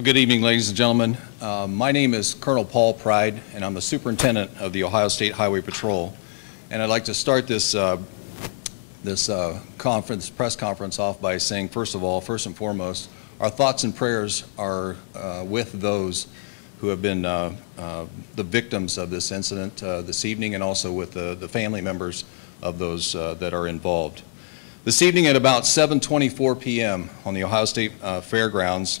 Well, good evening, ladies and gentlemen. My name is Colonel Paul Pride, and I'm the superintendent of the Ohio State Highway Patrol. And I'd like to start this press conference off by saying, first and foremost, our thoughts and prayers are with those who have been the victims of this incident this evening, and also with the family members of those that are involved. This evening at about 7:24 p.m. on the Ohio State Fairgrounds,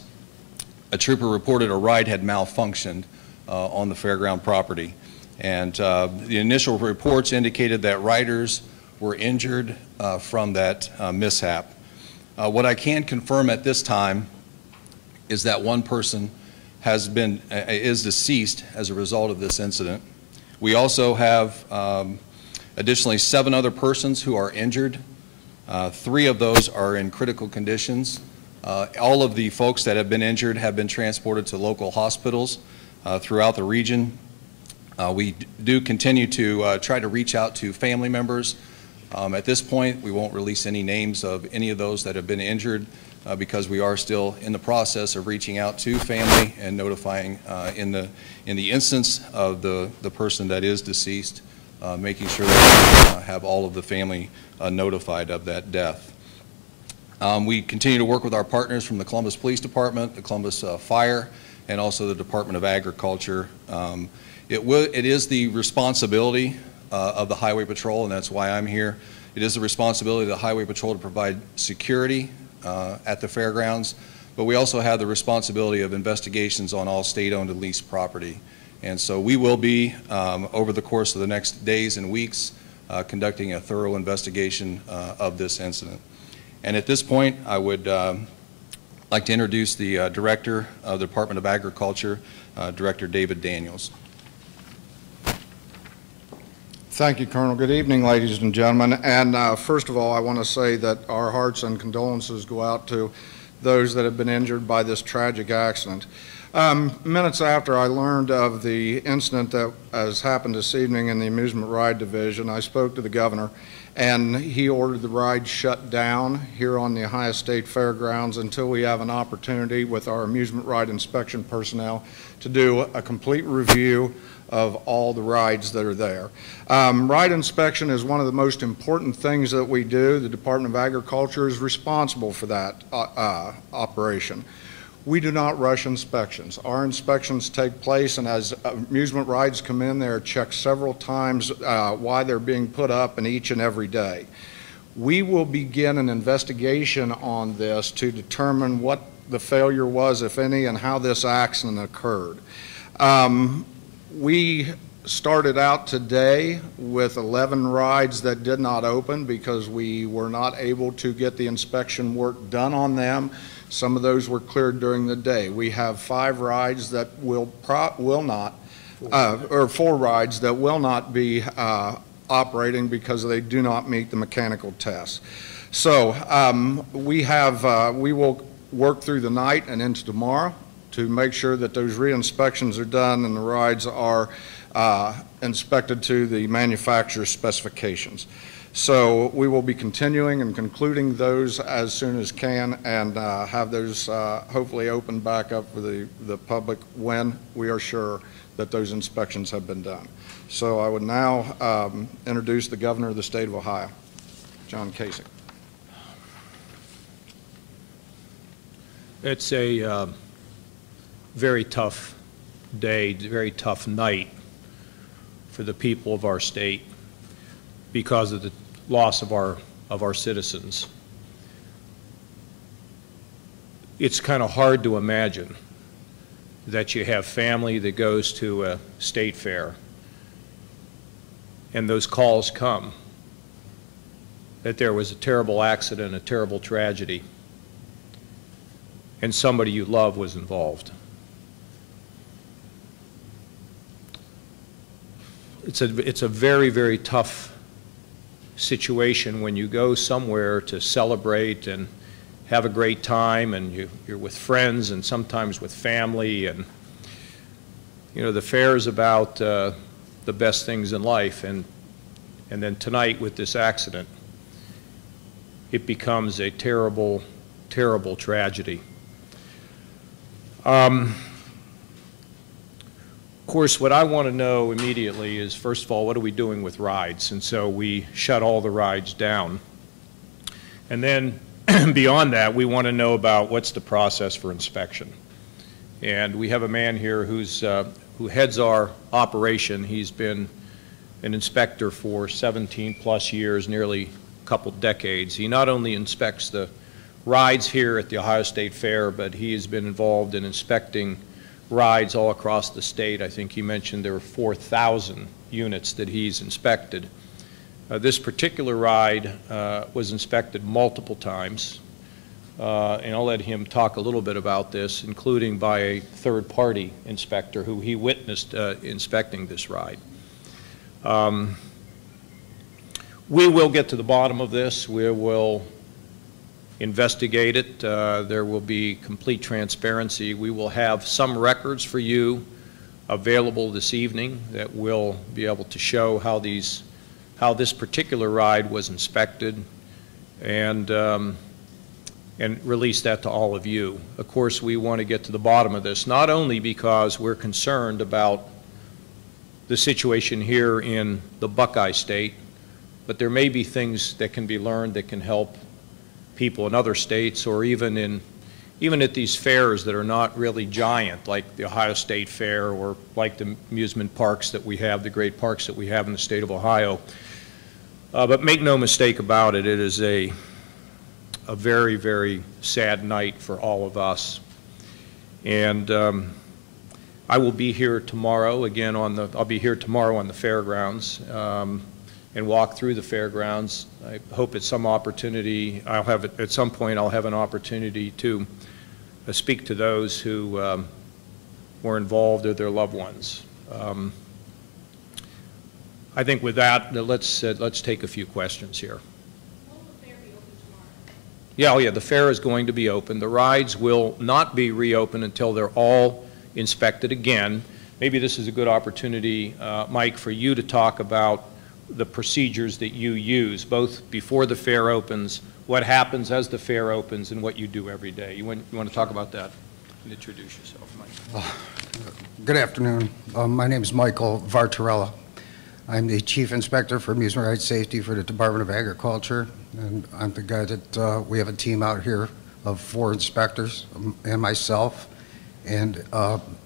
a trooper reported a ride had malfunctioned on the fairground property. And the initial reports indicated that riders were injured from that mishap. What I can confirm at this time is that one person is deceased as a result of this incident. We also have additionally 7 other persons who are injured. 3 of those are in critical conditions. All of the folks that have been injured have been transported to local hospitals throughout the region. We do continue to try to reach out to family members. At this point, we won't release any names of any of those that have been injured because we are still in the process of reaching out to family and notifying in the instance of the person that is deceased, making sure that we have all of the family notified of that death. We continue to work with our partners from the Columbus Police Department, the Columbus Fire, and also the Department of Agriculture. It is the responsibility of the Highway Patrol, and that's why I'm here. It is the responsibility of the Highway Patrol to provide security at the fairgrounds, but we also have the responsibility of investigations on all state-owned and leased property. And so we will be, over the course of the next days and weeks, conducting a thorough investigation of this incident. And at this point, I would like to introduce the Director of the Department of Agriculture, Director David Daniels. Thank you, Colonel. Good evening, ladies and gentlemen. And first of all, I want to say that our hearts and condolences go out to those that have been injured by this tragic accident. Minutes after I learned of the incident that has happened this evening in the Amusement Ride Division, I spoke to the governor, and he ordered the ride shut down here on the Ohio State Fairgrounds until we have an opportunity with our amusement ride inspection personnel to do a complete review of all the rides that are there. Ride inspection is one of the most important things that we do. The Department of Agriculture is responsible for that operation. We do not rush inspections. Our inspections take place, and as amusement rides come in, they're checked several times why they're being put up, and each and every day. We will begin an investigation on this to determine what the failure was, if any, and how this accident occurred. We started out today with 11 rides that did not open because we were not able to get the inspection work done on them. Some of those were cleared during the day. We have 5 rides that will not, or 4 rides that will not be operating because they do not meet the mechanical tests. So we will work through the night and into tomorrow to make sure that those re-inspections are done and the rides are inspected to the manufacturer's specifications. So we will be continuing and concluding those as soon as can, and have those hopefully open back up for the public when we are sure that those inspections have been done. So I would now introduce the Governor of the State of Ohio, John Kasich. It's a very tough day, very tough night for the people of our state because of the loss of our citizens. It's kind of hard to imagine that you have family that goes to a state fair and those calls come that there was a terrible accident, a terrible tragedy, and somebody you love was involved. It's a very, very tough situation when you go somewhere to celebrate and have a great time, and you're with friends and sometimes with family, and you know the fair is about the best things in life, and then tonight with this accident it becomes a terrible, terrible tragedy. Of course, what I want to know immediately is, first of all, what are we doing with rides? And so we shut all the rides down. And then beyond that, we want to know about what's the process for inspection. And we have a man here who heads our operation. He's been an inspector for 17 plus years, nearly a couple decades. He not only inspects the rides here at the Ohio State Fair, but he has been involved in inspecting rides all across the state. I think he mentioned there were 4,000 units that he's inspected. This particular ride was inspected multiple times, and I'll let him talk a little bit about this, including by a third-party inspector who he witnessed inspecting this ride. We will get to the bottom of this. We will investigate it. There will be complete transparency. We will have some records for you available this evening that will be able to show how this particular ride was inspected, and release that to all of you. Of course, we want to get to the bottom of this, not only because we're concerned about the situation here in the Buckeye State, but there may be things that can be learned that can help people in other states, or even at these fairs that are not really giant, like the Ohio State Fair, or like the amusement parks that we have, the great parks that we have in the state of Ohio. But make no mistake about it, it is a very, very sad night for all of us. And I will be here tomorrow again I'll be here tomorrow on the fairgrounds and walk through the fairgrounds. I hope at some opportunity, at some point I'll have an opportunity to speak to those who were involved or their loved ones. I think with that, let's take a few questions here. Will the fair be open tomorrow? Yeah, oh yeah, the fair is going to be open. The rides will not be reopened until they're all inspected again. Maybe this is a good opportunity, Mike, for you to talk about the procedures that you use, both before the fair opens, what happens as the fair opens, and what you do every day. You want to talk about that and introduce yourself, Mike. Good afternoon. My name is Michael Vartarella. I'm the Chief Inspector for Amusement Ride Safety for the Department of Agriculture, and I'm the guy that we have a team out here of 4 inspectors and myself, and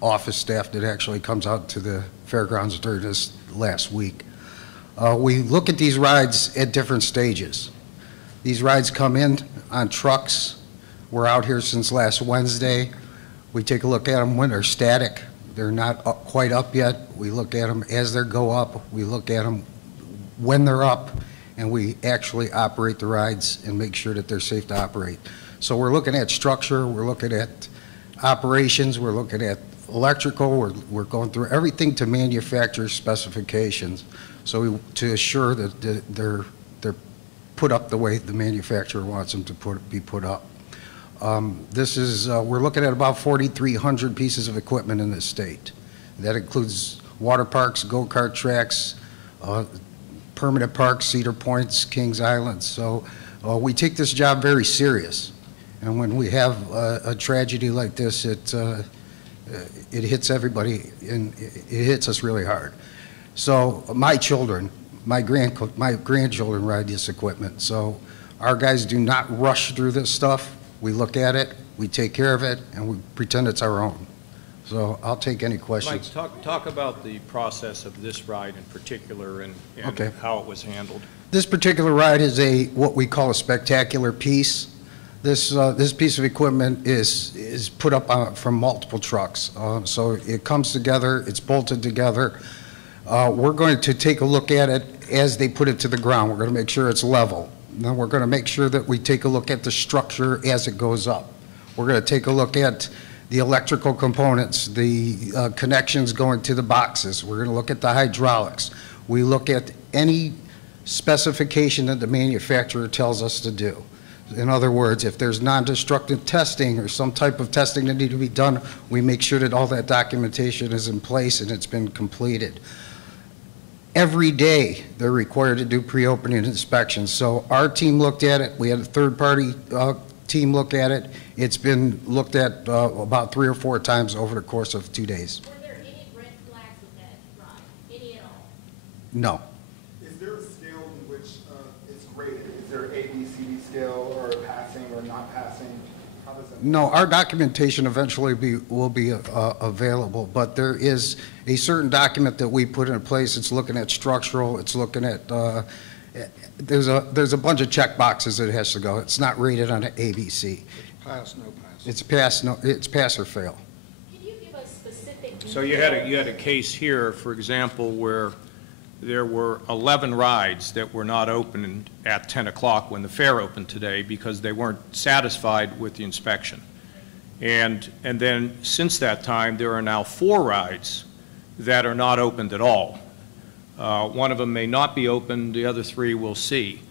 office staff that actually comes out to the fairgrounds during this last week. We look at these rides at different stages. These rides come in on trucks. We're out here since last Wednesday. We take a look at them when they're static. They're not quite up yet. We look at them as they go up. We look at them when they're up, and we actually operate the rides and make sure that they're safe to operate. So we're looking at structure, we're looking at operations, we're looking at electrical, we're going through everything to manufacturer specifications, so to assure that they're put up the way the manufacturer wants them to be put up. We're looking at about 4,300 pieces of equipment in this state. That includes water parks, go-kart tracks, permanent parks, Cedar Points, Kings Island. So we take this job very serious. And when we have a tragedy like this, it hits everybody, and it hits us really hard. So my grandchildren ride this equipment. So our guys do not rush through this stuff. We look at it, we take care of it, and we pretend it's our own. So I'll take any questions. Mike, talk about the process of this ride in particular and Okay. how it was handled. This particular ride is what we call a spectacular piece. This piece of equipment is put up from multiple trucks. So it comes together, it's bolted together. We're going to take a look at it as they put it to the ground. We're going to make sure it's level. Then we're going to make sure that we take a look at the structure as it goes up. We're going to take a look at the electrical components, the connections going to the boxes. We're going to look at the hydraulics. We look at any specification that the manufacturer tells us to do. In other words, if there's non-destructive testing or some type of testing that needs to be done, we make sure that all that documentation is in place and it's been completed. Every day, they're required to do pre-opening inspections. So our team looked at it. We had a third-party team look at it. It's been looked at about 3 or 4 times over the course of 2 days. Were there any red flags with that ride? Any at all? No. Is there a scale in which it's graded? Is there an A, B, C, D scale, or passing or not passing? How does that? No, our documentation eventually will be available, but there is a certain document that we put in place. It's looking at structural, it's looking at, there's a bunch of check boxes that it has to go. It's not rated on an ABC. Pass, no pass. It's pass or fail. Can you give us specific details? So you had a case here, for example, where there were 11 rides that were not open at 10 o'clock when the fair opened today because they weren't satisfied with the inspection. And then since that time, there are now 4 rides that are not opened at all. One of them may not be open, the other 3 we'll see.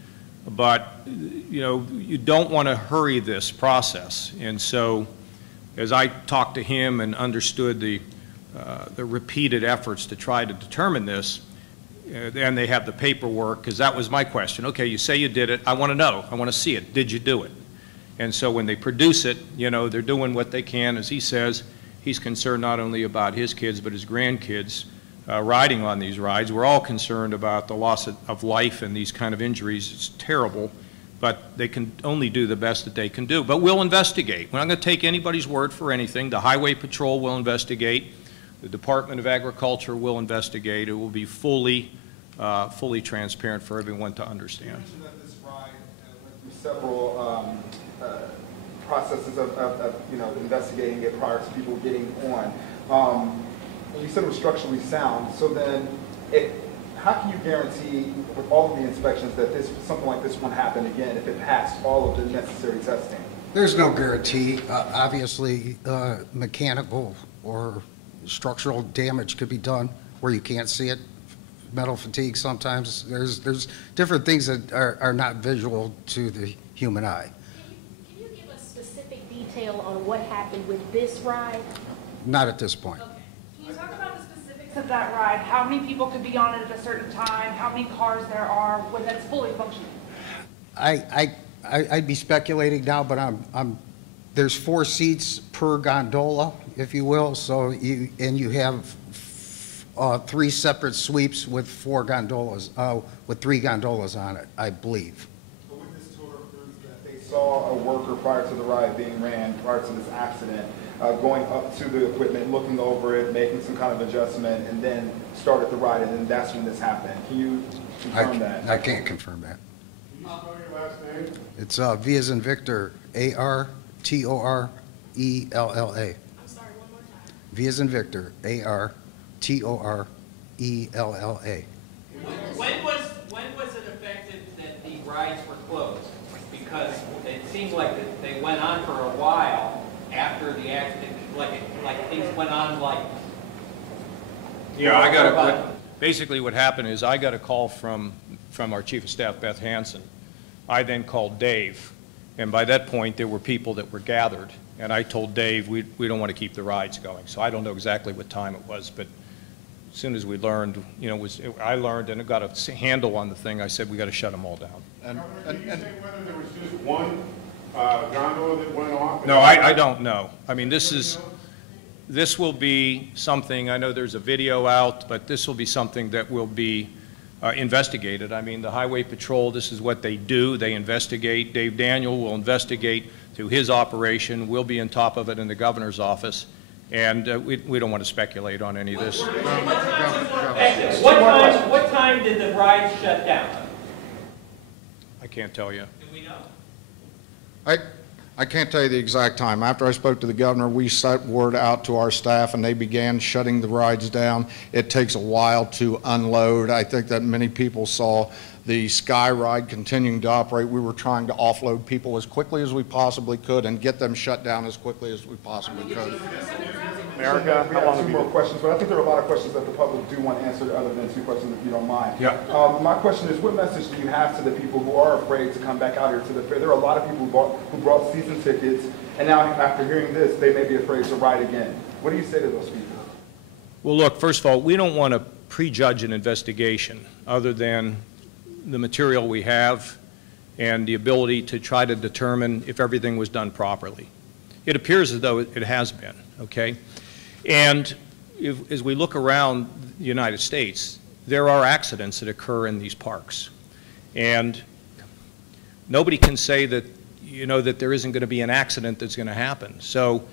But, you know, you don't want to hurry this process. And so as I talked to him and understood the repeated efforts to try to determine this, and they have the paperwork, because that was my question. Okay, you say you did it. I want to know. I want to see it. Did you do it? And so when they produce it, you know, they're doing what they can. As he says, he's concerned not only about his kids, but his grandkids riding on these rides. We're all concerned about the loss of life and these kind of injuries. It's terrible, but they can only do the best that they can do. But we'll investigate. We're not going to take anybody's word for anything. The Highway Patrol will investigate. The Department of Agriculture will investigate. It will be fully transparent for everyone to understand. You mentioned that this ride went through several processes of you know, investigating it prior to people getting on. And you said it was structurally sound. So then, how can you guarantee with all of the inspections that something like this won't happen again if it passed all of the necessary testing? There's no guarantee. Obviously, mechanical or structural damage could be done where you can't see it. Metal fatigue sometimes. There's different things that are not visual to the human eye. Can you give us specific detail on what happened with this ride? Not at this point. Okay. Can you talk about the specifics of that ride? How many people could be on it at a certain time? How many cars there are when that's fully functioning? I'd be speculating now, but there's 4 seats per gondola, if you will. So you have 3 separate sweeps with 4 gondolas, with 3 gondolas on it, I believe. But with this tour proves that they saw a worker prior to the ride being ran, prior to this accident, going up to the equipment, looking over it, making some kind of adjustment, and then started the ride, and then that's when this happened. Can you confirm that? I can't confirm that. Can you spell your last name? It's V as in Victor, ARTORELLA. I'm sorry, one more time. V as in Victor, ARTORELLA. When was it effective that the rides were closed? Because it seems like they went on for a while after the accident, like things went on like. Yeah, basically what happened is I got a call from our Chief of Staff, Beth Hansen. I then called Dave, and by that point there were people that were gathered, and I told Dave we don't want to keep the rides going. So I don't know exactly what time it was, but as soon as we learned, you know, I learned and it got a handle on the thing, I said we got to shut them all down. Can you say whether there was just one gondola that went off? No, I don't know. I mean, this will be something, I know there's a video out, but this will be something that will be investigated. I mean, the Highway Patrol, this is what they do. They investigate. Dave Daniel will investigate through his operation. We'll be on top of it in the governor's office. And we don't want to speculate on any of this. What time did the ride shut down? I can't tell you. Do we know? I can't tell you the exact time. After I spoke to the governor, we sent word out to our staff and they began shutting the rides down. It takes a while to unload. I think that many people saw the Sky Ride continuing to operate. We were trying to offload people as quickly as we possibly could and get them shut down as quickly as we possibly could. America, we have 2 more questions, but I think there are a lot of questions that the public do want answered other than 2 questions, if you don't mind. Yeah. My question is, what message do you have to the people who are afraid to come back out here to the fair? There are a lot of people who brought season tickets, and now after hearing this, they may be afraid to ride again. What do you say to those people? Well, look, first of all, we don't want to prejudge an investigation other than the material we have and the ability to try to determine if everything was done properly. It appears as though it has been, okay? And as we look around the United States, there are accidents that occur in these parks. And nobody can say that, you know, that there isn't going to be an accident that's going to happen. So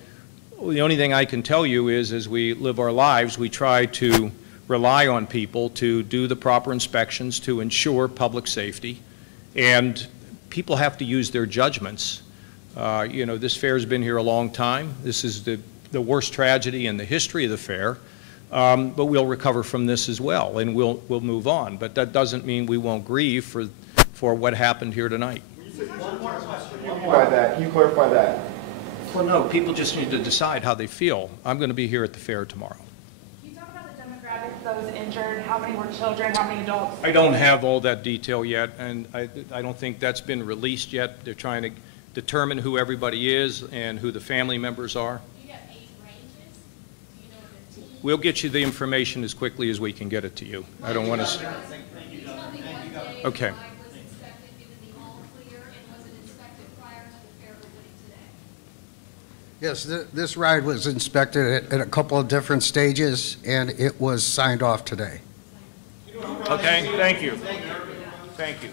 the only thing I can tell you is, as we live our lives, we try to rely on people to do the proper inspections to ensure public safety. And people have to use their judgments. You know, this fair's been here a long time. This is the worst tragedy in the history of the fair. But we'll recover from this as well, and we'll move on. But that doesn't mean we won't grieve for what happened here tonight. One more question. Can you clarify that? Well, no, people just need to decide how they feel. I'm going to be here at the fair tomorrow. Can you talk about the demographics of those injured? How many were children? How many adults? I don't have all that detail yet, and I don't think that's been released yet. They're trying to determine who everybody is and who the family members are. Do you have age ranges? Do you know if they're teens? We'll get you the information as quickly as we can get it to you. I don't want to... Okay. Yes, this ride was inspected at a couple of different stages, and it was signed off today. Okay, thank you. Thank you.